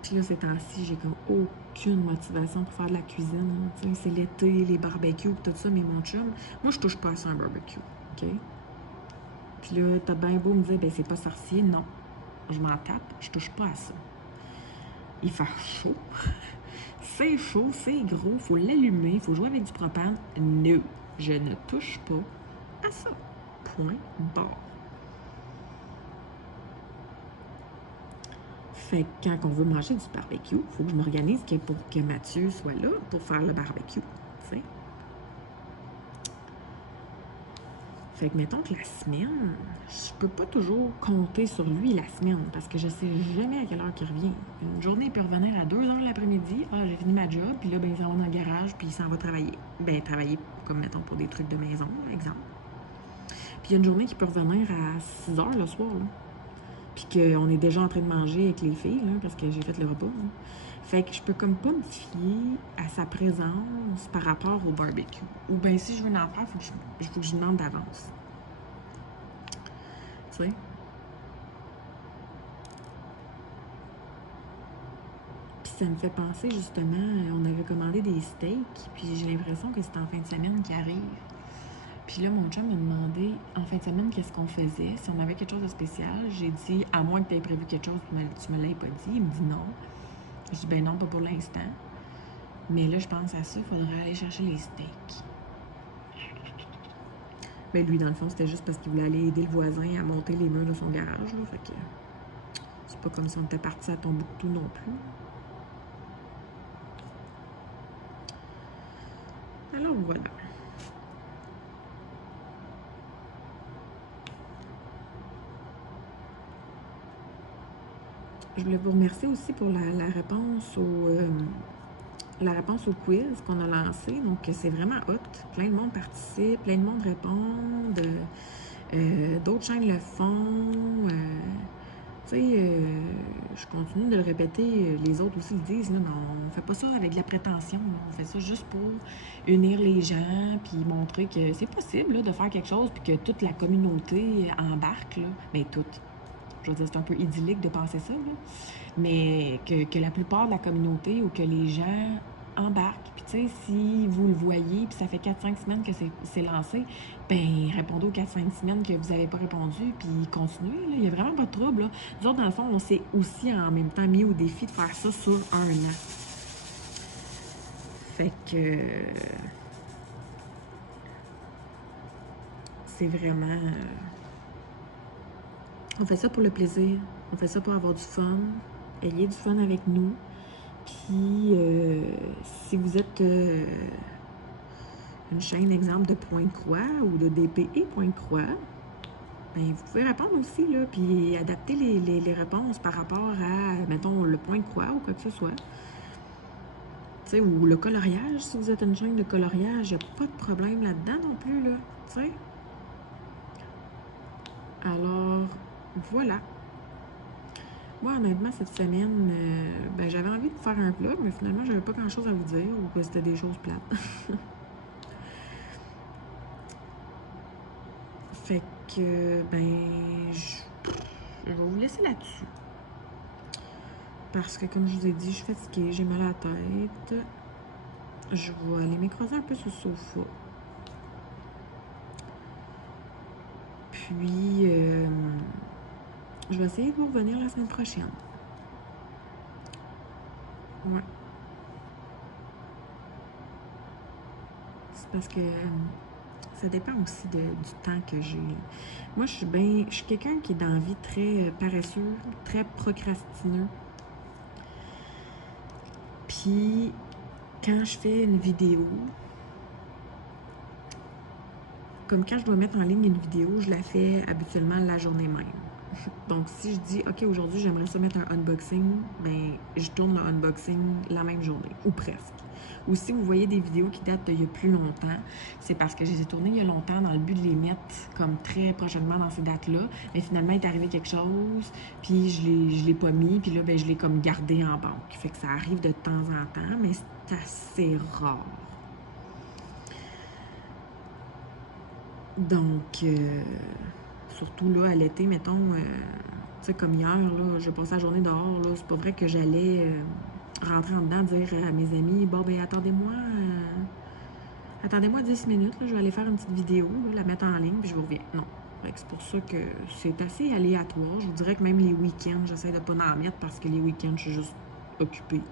Puis là, ces temps-ci, j'ai comme aucune motivation pour faire de la cuisine. Tu sais, c'est l'été, les barbecues, tout ça, mais mon chum, moi, je touche pas à ça, un barbecue, OK? Puis là, t'as bien beau me dire, ben c'est pas sorcier. Non, je m'en tape, je touche pas à ça. Il fait chaud. C'est chaud, c'est gros, faut l'allumer, faut jouer avec du propane. Non, je ne touche pas à ça. Point barre. Fait que quand on veut manger du barbecue, il faut que je m'organise pour que Mathieu soit là pour faire le barbecue, tu sais. Fait que mettons que la semaine, je peux pas toujours compter sur lui la semaine parce que je sais jamais à quelle heure il revient. Une journée, il peut revenir à 2h l'après-midi. Ah, j'ai fini ma job, puis là, ben, il s'en va dans le garage, puis il s'en va travailler. Ben, travailler comme, mettons, pour des trucs de maison, par exemple. Puis il y a une journée qui peut revenir à 6h le soir, là. Puis qu'on est déjà en train de manger avec les filles, là, parce que j'ai fait le repas. Là. Fait que je peux comme pas me fier à sa présence par rapport au barbecue. Ou bien si je veux en faire, il faut que je demande d'avance. Tu sais? Puis ça me fait penser justement, on avait commandé des steaks, puis j'ai l'impression que c'est en fin de semaine qui arrive. Puis là, mon chum m'a demandé en fin de semaine qu'est-ce qu'on faisait, si on avait quelque chose de spécial. J'ai dit, à moins que tu aies prévu quelque chose, tu me l'aies pas dit. Il me dit non. Je dis, ben non, pas pour l'instant. Mais là, je pense à ça, il faudrait aller chercher les steaks. Ben lui, dans le fond, c'était juste parce qu'il voulait aller aider le voisin à monter les murs de son garage, là. Fait que c'est pas comme si on était parti à Tombouctou non plus. Alors voilà. Je voulais vous remercier aussi pour la réponse au quiz qu'on a lancé. Donc, c'est vraiment hot. Plein de monde participe, plein de monde répond. D'autres chaînes le font. Tu sais, je continue de le répéter, les autres aussi le disent, là, mais on fait pas ça avec de la prétention, là. On fait ça juste pour unir les gens, puis montrer que c'est possible là, de faire quelque chose, puis que toute la communauté embarque, là. Mais toute. Je veux dire, c'est un peu idyllique de penser ça, là. Mais que la plupart de la communauté ou que les gens embarquent. Puis, tu sais, si vous le voyez, puis ça fait 4-5 semaines que c'est lancé, ben répondez aux 4-5 semaines que vous n'avez pas répondu, puis continuez, là. Il n'y a vraiment pas de trouble, là. Nous autres, dans le fond, on s'est aussi en même temps mis au défi de faire ça sur 1 an. Fait que c'est vraiment... on fait ça pour le plaisir. On fait ça pour avoir du fun. Ayez du fun avec nous. Puis, si vous êtes une chaîne, exemple, de Pointe-Croix ou de DPE Pointe-Croix, ben, vous pouvez répondre aussi, là, puis adapter les réponses par rapport à, mettons, le Pointe-Croix ou quoi que ce soit. Tu sais, ou le coloriage, si vous êtes une chaîne de coloriage, il n'y a pas de problème là-dedans non plus, là, tu sais. Alors, voilà. Moi, honnêtement, cette semaine, ben, j'avais envie de faire un vlog, mais finalement, j'avais pas grand-chose à vous dire, ou que c'était des choses plates. Fait que, ben, je vais vous laisser là-dessus. Parce que, comme je vous ai dit, je suis fatiguée, j'ai mal à la tête. Je vais aller m'écraser un peu sur le sofa. Puis, je vais essayer de vous revenir la semaine prochaine. Ouais. C'est parce que ça dépend aussi du temps que j'ai. Moi, je suis quelqu'un qui est dans la vie très paresseux, très procrastineux. Puis, quand je fais une vidéo, comme quand je dois mettre en ligne une vidéo, je la fais habituellement la journée même. Donc, si je dis, OK, aujourd'hui, j'aimerais ça mettre un unboxing, ben, je tourne le unboxing la même journée, ou presque. Ou si vous voyez des vidéos qui datent d'il y a plus longtemps, c'est parce que je les ai tournées il y a longtemps dans le but de les mettre comme très prochainement dans ces dates-là. Mais finalement, il est arrivé quelque chose, puis je l'ai pas mis, puis là, ben, je l'ai comme gardé en banque. Fait que ça arrive de temps en temps, mais c'est assez rare. Donc, surtout là, à l'été, mettons, tu sais, comme hier, là, j'ai passé la journée dehors, là, c'est pas vrai que j'allais rentrer en dedans, dire à mes amis, bon, ben, attendez-moi 10 minutes, là, je vais aller faire une petite vidéo, là, la mettre en ligne, puis je vous reviens. Non. C'est pour ça que c'est assez aléatoire. Je vous dirais que même les week-ends, j'essaie de pas en mettre parce que les week-ends, je suis juste occupée.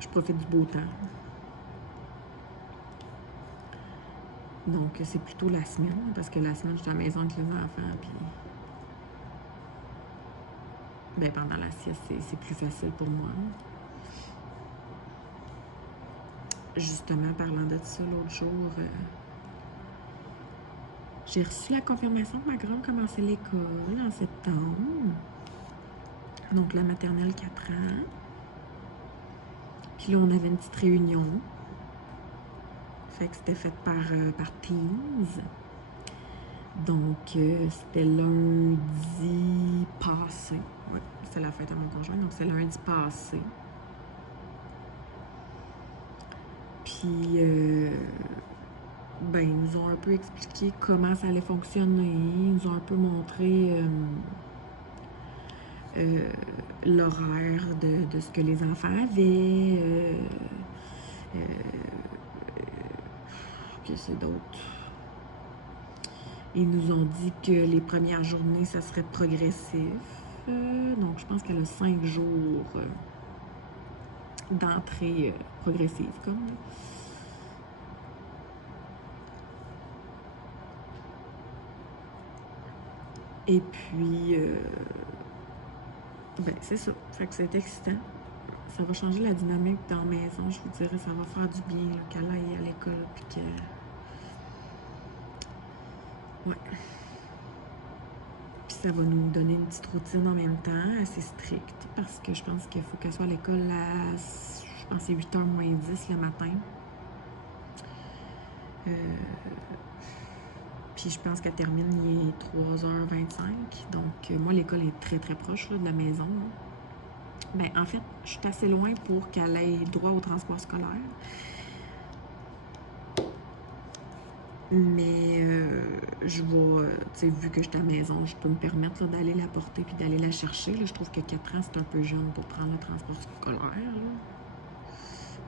Je profite du beau temps. Donc, c'est plutôt la semaine, parce que la semaine, je suis à la maison avec les enfants, puis... ben, pendant la sieste, c'est plus facile pour moi. Justement, parlant de ça, l'autre jour, j'ai reçu la confirmation que ma grande commençait l'école en septembre. Donc, la maternelle 4 ans. Puis là, on avait une petite réunion. Fait que c'était fait par Teams. Donc, c'était lundi passé. Ouais, c'était la fête à mon conjoint, donc c'est lundi passé. Puis, ben, ils nous ont un peu expliqué comment ça allait fonctionner. Ils nous ont un peu montré l'horaire de ce que les enfants avaient. Qu'est-ce que c'est d'autre? Ils nous ont dit que les premières journées, ça serait progressif. Donc, je pense qu'elle a 5 jours d'entrée progressive, comme. Et puis, ben, c'est ça. Fait que c'est excitant. Ça va changer la dynamique dans la maison, je vous dirais. Ça va faire du bien qu'elle aille à l'école, puis que... ouais. Puis ça va nous donner une petite routine en même temps, assez stricte, parce que je pense qu'il faut qu'elle soit à l'école à, je pense, c'est 8h moins 10 le matin. Puis Puis je pense qu'elle termine, il est 3h25. Donc, moi, l'école est très, très proche là, de la maison. Ben, en fait, je suis assez loin pour qu'elle ait droit au transport scolaire. Mais je vais, tu sais, vu que je suis à la maison, je peux me permettre d'aller la porter puis d'aller la chercher. Là. Je trouve que 4 ans, c'est un peu jeune pour prendre le transport scolaire. Là.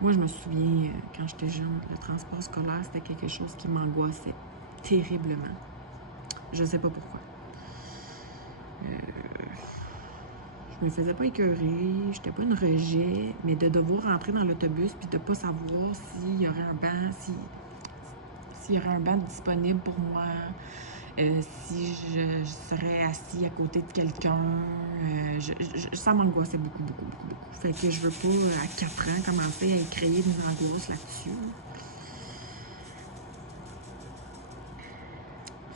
Moi, je me souviens, quand j'étais jeune, le transport scolaire, c'était quelque chose qui m'angoissait terriblement. Je sais pas pourquoi. Je me faisais pas écœurer, j'étais pas une rejet, mais de devoir rentrer dans l'autobus puis de pas savoir s'il y aurait un banc, s'il y aurait un banc disponible pour moi, si je serais assis à côté de quelqu'un, ça m'angoissait beaucoup, beaucoup, beaucoup, beaucoup. Fait que je veux pas, à 4 ans, commencer à créer des angoisses là-dessus.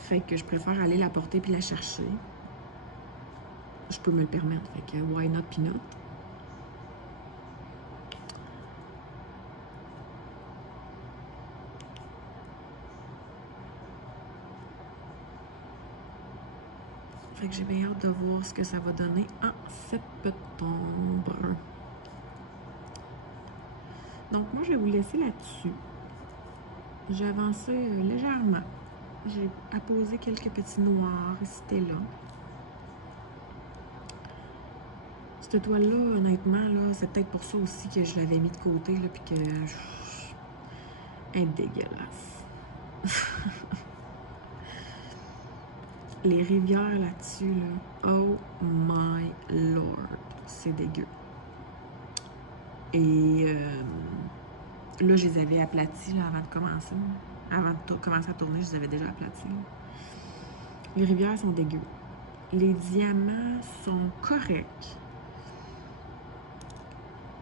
Fait que je préfère aller la porter puis la chercher. Je peux me le permettre, fait que why not peanut? Fait que j'ai bien hâte de voir ce que ça va donner en septembre. Donc moi, je vais vous laisser là-dessus. J'ai avancé légèrement. J'ai apposé quelques petits noirs ici et là. Cette toile-là, honnêtement, là, c'est peut-être pour ça aussi que je l'avais mis de côté, là, puis que elle est dégueulasse. Les rivières là-dessus, là, oh my lord, c'est dégueu. Et là, je les avais aplatis là, avant de commencer. Avant de commencer à tourner, je les avais déjà aplatis. Les rivières sont dégueu. Les diamants sont corrects.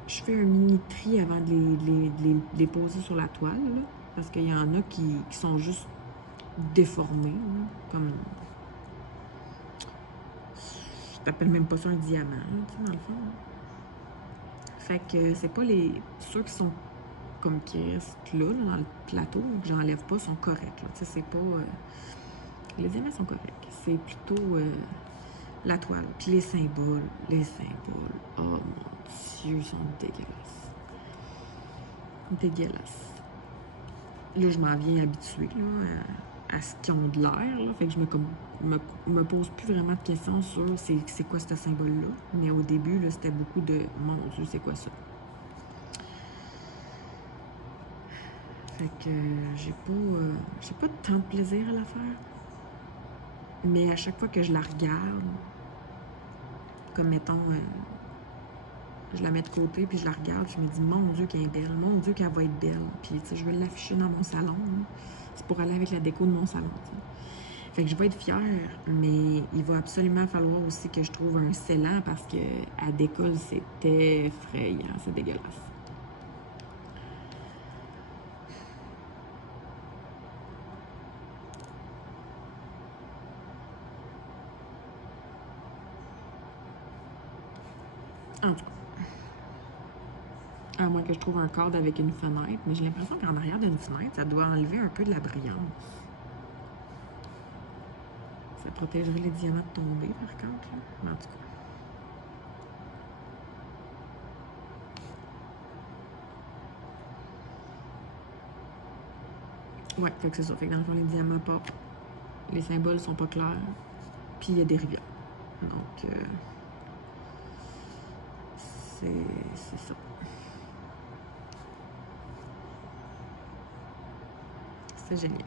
Je fais un mini tri avant de les poser sur la toile, là, parce qu'il y en a qui sont juste déformés, là, comme... Je t'appelle même pas ça un diamant, là, dans le fond. Là. Fait que c'est pas les... Ceux qui sont comme qui restent là, dans le plateau, que j'enlève pas, sont corrects. Tu sais, c'est pas... les diamants sont corrects. C'est plutôt la toile. Puis les symboles. Oh mon Dieu, ils sont dégueulasses. Dégueulasses. Là, je m'en viens habituée à ce qu'ils ont de l'air. Fait que je me pose plus vraiment de questions sur c'est quoi ce symbole-là. Mais au début, c'était beaucoup de mon Dieu, c'est quoi ça? Fait que j'ai pas tant de plaisir à la faire. Mais à chaque fois que je la regarde, comme mettons, je la mets de côté puis je la regarde, je me dis mon Dieu qu'elle est belle, mon Dieu qu'elle va être belle. Puis tu sais, je vais l'afficher dans mon salon. C'est pour aller avec la déco de mon salon. T'sais. Fait que je vais être fière, mais il va absolument falloir aussi que je trouve un scellant parce que à décolle, c'est effrayant, c'est dégueulasse. En tout cas. À moins que je trouve un cadre avec une fenêtre, mais j'ai l'impression qu'en arrière d'une fenêtre, ça doit enlever un peu de la brillance. Ça protégerait les diamants de tomber, par contre. Là. En tout cas. Ouais, fait que c'est ça. Fait que dans le fond, les diamants pop, les symboles sont pas clairs, puis il y a des rivières. Donc, c'est ça. C'est génial.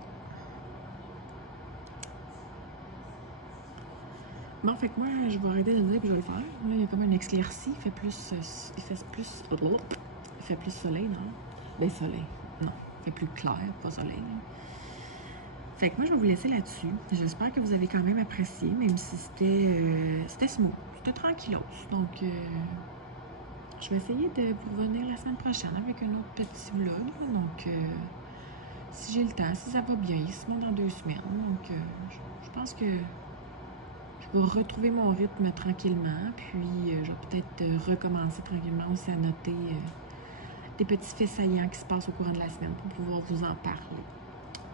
Bon, fait que moi, je vais arrêter de le dire puis je vais le faire. Là, il y a comme un éclairci, il fait plus soleil, non? Ben, soleil, non. Il fait plus clair, pas soleil. Fait que moi, je vais vous laisser là-dessus. J'espère que vous avez quand même apprécié, même si c'était smooth, c'était tranquillos. Donc, je vais essayer de vous revenir la semaine prochaine avec un autre petit vlog. Donc, si j'ai le temps, si ça va bien, sinon dans 2 semaines. Donc, je pense que je vais retrouver mon rythme tranquillement. Puis, je vais peut-être recommencer tranquillement aussi à noter des petits faits saillants qui se passent au courant de la semaine pour pouvoir vous en parler.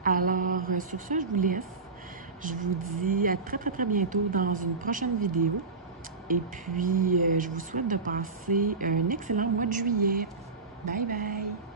Alors, sur ça, je vous laisse. Je vous dis à très, très, très bientôt dans une prochaine vidéo. Et puis, je vous souhaite de passer un excellent mois de juillet. Bye bye!